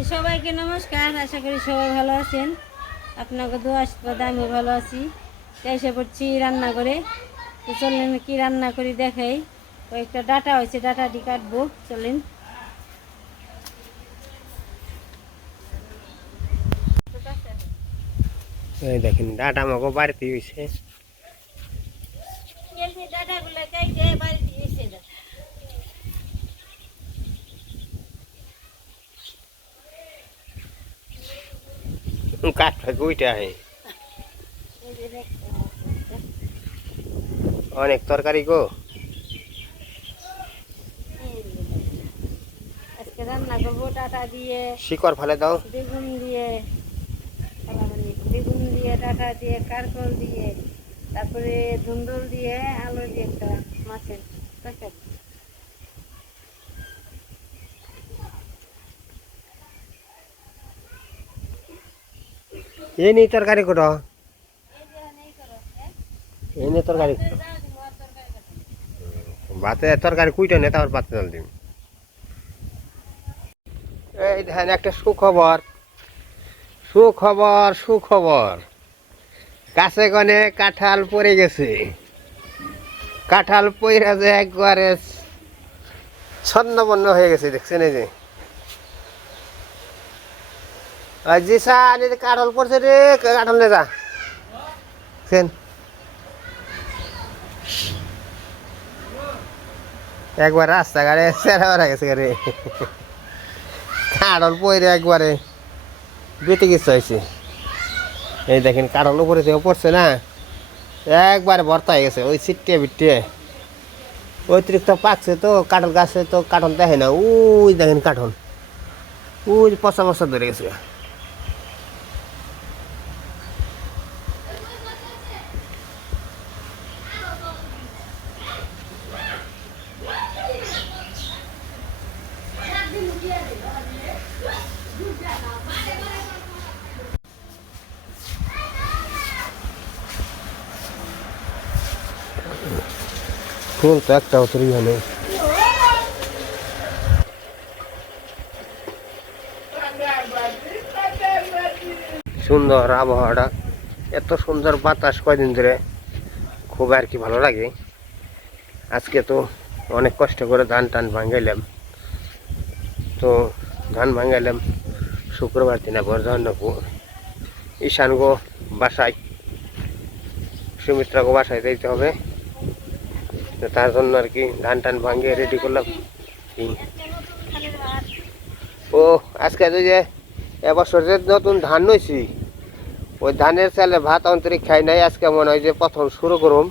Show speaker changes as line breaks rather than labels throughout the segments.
সবাইকে নমস্কার, আশা করি সবাই ভালো আছেন। আপনাকে দু আশীর্বাদ আমি ভালো আছি। তো এসে পড়ছি রান্না করে তো চলেন কি রান্না করি দেখাই। কয়েকটা ডাটা হয়েছে, ডাটাটি কাটবো। চলেন।
দেখেন, ডাটা আমাকে বাড়িতে হয়েছে
ডাটাগুলো কাইটে বাড়িতে এসে
কাঠ ফাঁকে হয় অনেক তরকারি গো।
আজকে রান্না করব ডাটা দিয়ে
শিকড় ফেলে দাও।
বেগুন দিয়ে বেগুন দিয়ে ডাটা দিয়ে কারকল দিয়ে তারপরে ধুন্দুল দিয়ে আলু দিয়ে একটা মাছের তরকারি।
নেই তরকারি কোটো। এই নেই তরকারি। ভাতে তরকারি কুইটা নে তারপর দিম। এই দেখেন, একটা সুখবর। সুখবর সুখবর। গাছে গনে কাঁঠাল পড়ে গেছে। কাঁঠাল পইরা যে একবারে ছন্নবন্ন হয়ে গেছে, দেখছেন এই যে? জি স্যার এই পড়ছে রে কাঁঠাল নে যা। একবার রাস্তাঘাটে সেরা বেড়া গেছে রে কাঁঠাল পইরে একবারে বেটে গেছে হয়েছে এই দেখেন, কাঁঠাল উপরে থেকে পড়ছে না। একবারে ভর্তা হয়ে গেছে, ওই ছিটটে বিটে অতিরিক্ত পাকছে তো, কাঁঠাল গাছে তো, কাঁঠাল দেখে না। ওই দেখেন কাঁঠাল। ওই যে পচা পচা ধরে গেছে। ফুল, তো একটাও তৈরি হয় নাই সুন্দর আবহাওয়াটা। এত সুন্দর বাতাস কয়দিন ধরে। খুব আর কি ভালো লাগে। আজকে তো অনেক কষ্ট করে ধান টান ভাঙাইলাম। তো ধান ভাঙাইলাম শুক্রবার দিন আবার ঈশান গো বাসায়। সুমিত্রা গো বাসায় দিতে হবে। তো তার জন্য আর কি ধান টান ভাঙিয়ে রেডি করলাম। ও, আজকে যে এবছর যে নতুন ধান নইছি ওই ধানের চালে ভাত অন্তরিক খাই নাই, আজকে মনে হয় যে প্রথম শুরু করুম।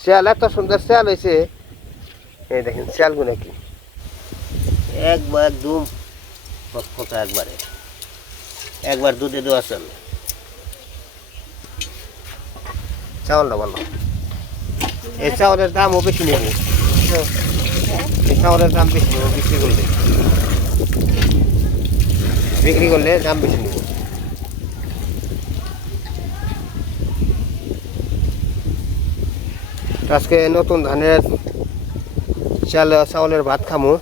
শিয়াল এত সুন্দর শিয়াল হয়েছে এই দেখেন শিয়ালগুলো কি। একবার একদম একবারে। একবার দুধে দেওয়া চাল। চাউলটা ভালো। এই চাউলের দামও বেশি নেব এই চাউলের দাম বেশি নেব বিক্রি করলে। বিক্রি করলে দাম বেশি নেব আজকে নতুন ধানের চাল, চাউলের ভাত খামো।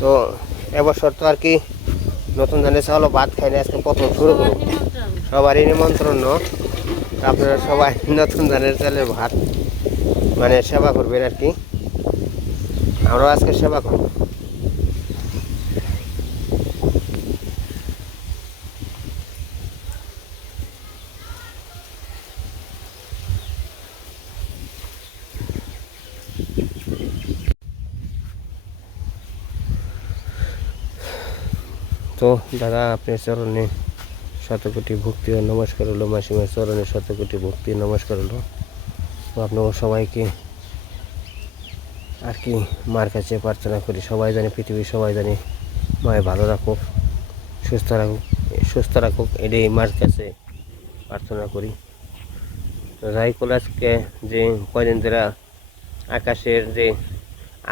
তো এবছর তো আর কি নতুন ধানের চাউল ভাত খাই না আজকে প্রথম শুরু করব। সবারই নিমন্ত্রণ আপনারা সবাই নতুন ধানের চালের ভাত মানে সেবা করবেন আর কি। আমরাও আজকে সেবা করব। তো দাদা, আপনি চরণে শতকোটি ভক্তি ও নমস্কার হলো মাসিমার চরণে শতকোটি ভক্তি নমস্কার হলো। আপনার সবাইকে আর কি মার কাছে প্রার্থনা করি, সবাই জানে পৃথিবীর সবাই জানে মায় ভালো রাখুক, সুস্থ রাখুক সুস্থ রাখুক এটাই মার কাছে প্রার্থনা করি। যাই আজকে যে কয়দিন ধরে আকাশের যে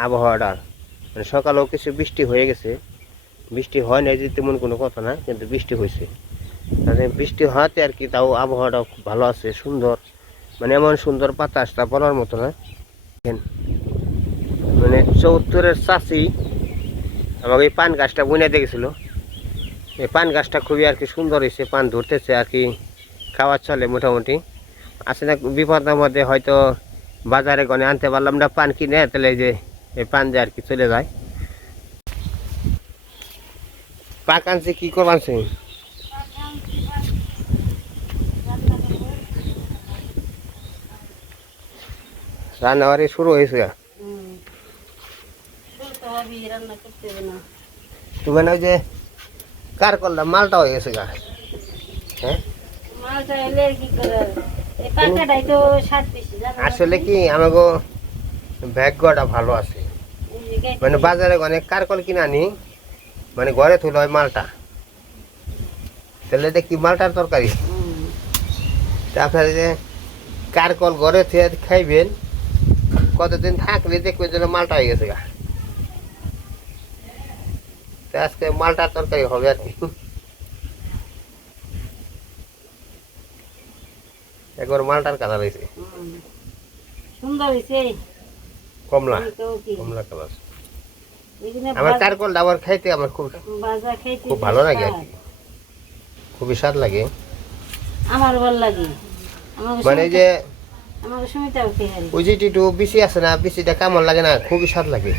আবহাওয়াটা মানে সকালেও কিছু বৃষ্টি হয়ে গেছে, বৃষ্টি হয় না যে তেমন কোনো কথা না, কিন্তু বৃষ্টি হয়েছে। তাতে বৃষ্টি হওয়াতে আর কি তাও আবহাওয়াটা খুব ভালো আছে, সুন্দর। মানে এমন সুন্দর বাতাস তা বলার মতো না। মানে চৌত্তরের চাষি আমাকে এই পান গাছটা বুনে দেখেছিল। এই পান গাছটা খুবই আর কি সুন্দর হয়েছে, পান ধরতেছে আর কি, খাওয়ার চলে মোটামুটি। না বিপদের মধ্যে হয়তো বাজারে গনে আনতে পারলাম না, পান কিনে তাহলে যে এই পান যে আর কি চলে যায়। পাক আনছে, কি করব রান্নাবাড়ি শুরু হয়েছে তুমি না ওই যে কার করলাম মালটা হয়ে গেছে গা হ্যাঁ আসলে কি আমাকে ভাগ্যটা ভালো আছে। মানে বাজারে অনেক কারকল কিনে আনি মানে ঘরে তুলে হয় মালটা। তাহলে এটা কি মালটার তরকারি তারপরে যে কারকল ঘরে থেকে খাইবেন কতদিন থাকলে দেখবেন যেন মালটা হয়ে গেছে গা। আজকে মালটার তরকারি হবে আর কি। একবার মালটার কালার হয়েছে।
সুন্দর হয়েছে।
কমলা। কমলা কালার। আমার কারকল আবার খাইতে আমার খুব খুব ভালো লাগে আর কি। খুবই স্বাদ লাগে।
আমার ভালো লাগে।
মানে যে ওই যে একটু বেশি আছে না কেমন লাগে না খুবই স্বাদ লাগে।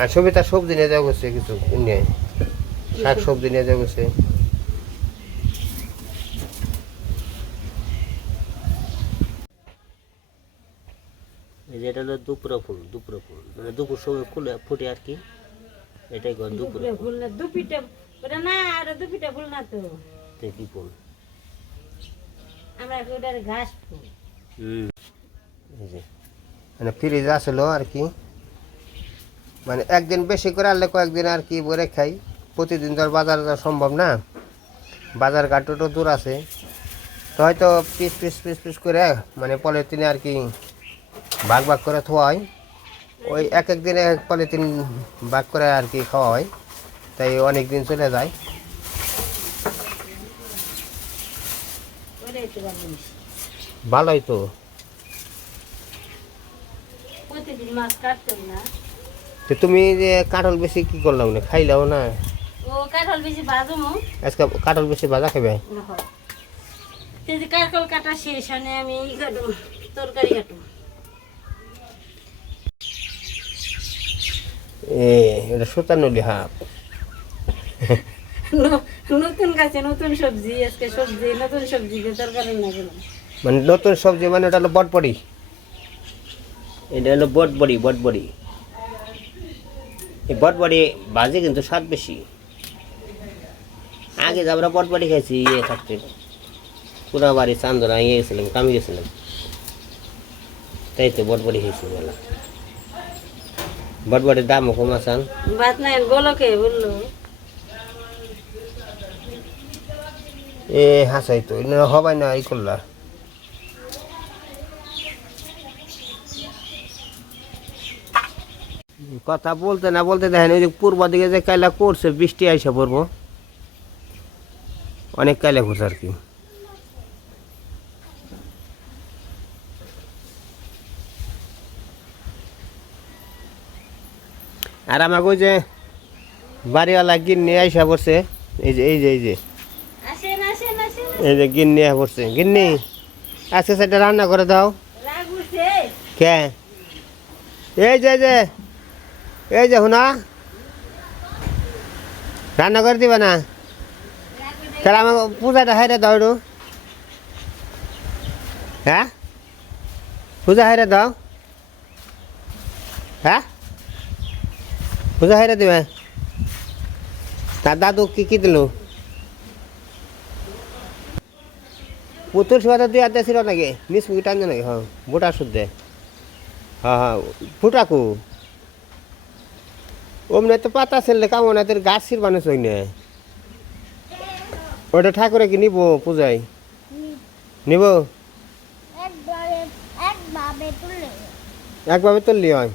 আর সবিতা সবজি নিয়ে যাওয়া করছে কিছু নিয়ে শাক সবজি নিয়ে যাওয়া করছে। যেটা হলো দুপুরা ফুল দুপুরা ফুল। মানে দুপুর সময় ফুলে ফুটে আর কি। এটাই দুপুরে
ফুল। না দুপিটা না ওটা দুপিটা ফুল না তো।
কি ফুল।
আমরা ওটার ঘাস ফুল
হুম। এই যে মানে ফ্রিজ আসলো আর কি। মানে একদিন বেশি করে আনলে কয়েকদিন আর কি বলে খাই। প্রতিদিন তো বাজার যাওয়া সম্ভব না। বাজার ঘাটও তো দূর আছে। তো হয়তো পিস পিস পিস পিস করে মানে পলিথিনে আর কি ভাগ ভাগ করে থোয়া হয়। ওই এক এক দিনে পলিথিন ভাগ করে আর কি খাওয়া হয়। তাই অনেক দিন চলে যায়
ওটাই তো ভালো জিনিস।
ভালোই তো। তো তুমি যে কাঁঠাল বেশি কি করলাম না খাইলাও না?
ও কাঠল বেশি বাজমো
আজকে কাঁঠাল বেশি ভাজা খাবে
কাঠল কাটা শেষ হয় আমি তরকারি
এ এটা সুতানুলি হাফ।
নতুন গাছে নতুন সবজি আজকে সবজি নতুন সবজি তরকারি না
মানে নতুন সবজি মানে ওটা হলো বটবড়ি। এটা হলো বটবড়ি বটবড়ি। এই বটবড়ি বাজে কিন্তু স্বাদ বেশি। আগে যে আমরা বটবড়ি খাইছি ইয়ে থাকতে। পুরা বাড়ি চান্দনা ইয়ে গেছিলাম কামি গেছিলাম। তাই তো বটবড়ি খেয়েছি বলা। বটবড়ির দামও কম আসান
ভাত নাই বলো কে বলল।
এ, হাসাই তো হবাই না এই করলা। কথা বলতে না বলতে দেখেন, ওই যে পূর্ব দিকে যে কাইলা করছে, বৃষ্টি আইসা পড়ব। অনেক কাইলা করছে আর কি। আর আমাকে ওই যে বাড়িওয়ালা গিন্নি আইসা পড়ছে, এই যে এই যে এই যে। এই যে গিন্নি পড়ছে গিন্নি, আজকে সেটা রান্না করে দাও। কে? এই যে যে, এই যে হুনা। রান্না করে দিবা না? তাহলে আমাকে পূজাটা হাইরে দাও একটু। হ্যাঁ? পূজা হাইরে দাও। হ্যাঁ? পূজা হাইরে দিবে। তার দাদু কি কি দিল? পুতুল সেবা দুই আদে ছিল নাকি? মিস টানছে নাকি? হ্যাঁ বুটা শুদ্ধে। হ্যাঁ হ্যাঁ ফুটাকু। অমনে তো পাতা ছেলে কামো না তোর গাছ ছিড়বানো চই না ওটা ঠাকুরে কি নিব পূজায়? নিব?
একভাবে তুলে
একভাবে তুললি হয়?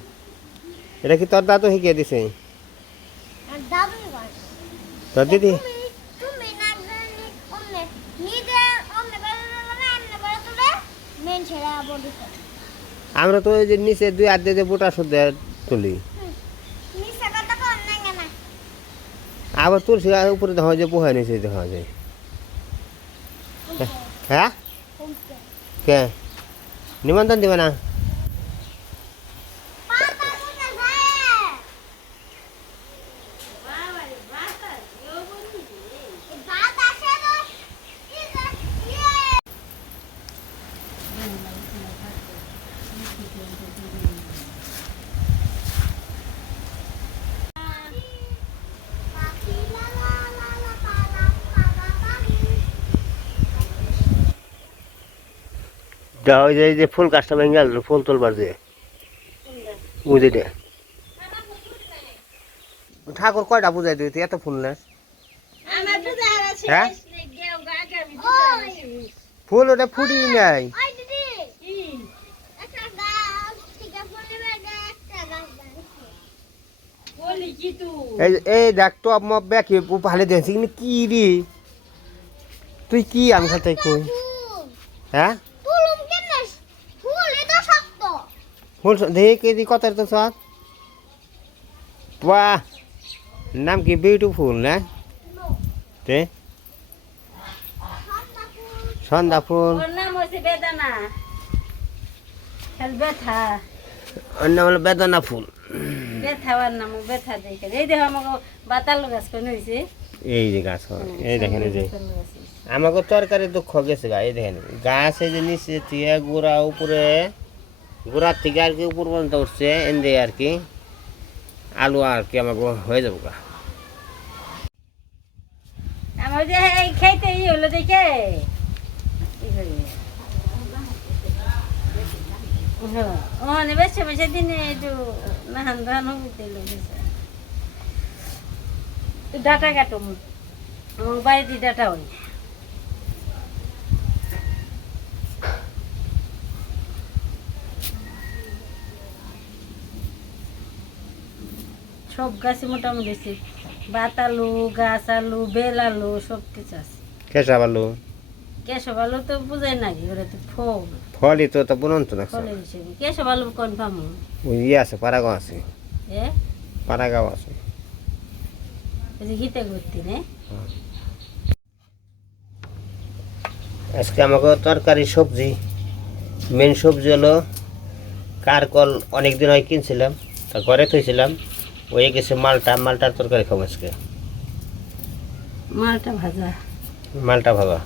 এটা কি তোর দাদু শিখিয়ে দিছে? তোর দিদি?
তুমি তুমি না
আমরা তো ওই যে নিচে দুই হাত দিয়ে বোটা শুদ্ধ তুলি। আবার তুলসি উপরে দেখা যায় পোহা নিচে দেখা যায়। হ্যাঁ? কে? নিমন্ত্রণ দিবে না?
যা
ওই যে এই যে ফুল গাছটা ভেঙে গেল ফুল তোলবার যে। বুঝিটে ঠাকুর কয়টা পূজায় দিতে এত ফুল না?
আমার
হ্যাঁ? ফুল ওটা ফুটি নাই। এই এই দেখ তো আমার ব্যাকে ভালো দেখছি কিন্তু কি রে? তুই কি আমি সাথে কই? হ্যাঁ
তুলুম কেমনে ফুল এটা শক্ত
ফুল দেখি কে দি কত তো সাত বাহ নাম কি? বিউটিফুল না? তে? সন্ধ্যা ফুল।
বেদানা।
নাম হলো বেদনা ফুল।
এই
যে গাছ হয়, এই দেখেন এই যে। আমাকে তরকারি দুঃখ গেছে গা এই দেখেন। গাছ এই যে নিচে গোড়া উপরে গোড়ার থেকে আর কি উপর পর্যন্ত উঠছে এনে আর কি। আলু আর কি আমাকে হয়ে যাব গা।
আমার যে এই খাইতে ই হলো দেখে। হ্যাঁ, ওখানে বেশি বেশি দিনে একটু নাহান ধান ডাটা কাটো। বাড়িতে ডাটা হয়। সব গাছে মোটামুটি আছে। বাত আলু গাছ আলু বেল আলু সব কিছু আছে।
কেসা আলু
কেশব আলু তো বুঝাই না ওরা তো ফল।
ফলই তো তো বুনন্ত না
ফলের হিসেবে। কেশব আলু কোন পামু
ওই ইয়ে আছে পারাগাঁও আছে।
এ?
পারাগাঁও আছে।
ওই যে গীতে ঘুরতি নে?
আজকে আমাকে তরকারি সবজি। মেন সবজি হলো কারকল অনেক দিন হয় কিনছিলাম তা ঘরে থইছিলাম। ওই গেছে মালটা মালটার তরকারি খাব আজকে।
মালটা ভাজা।
মালটা ভাবা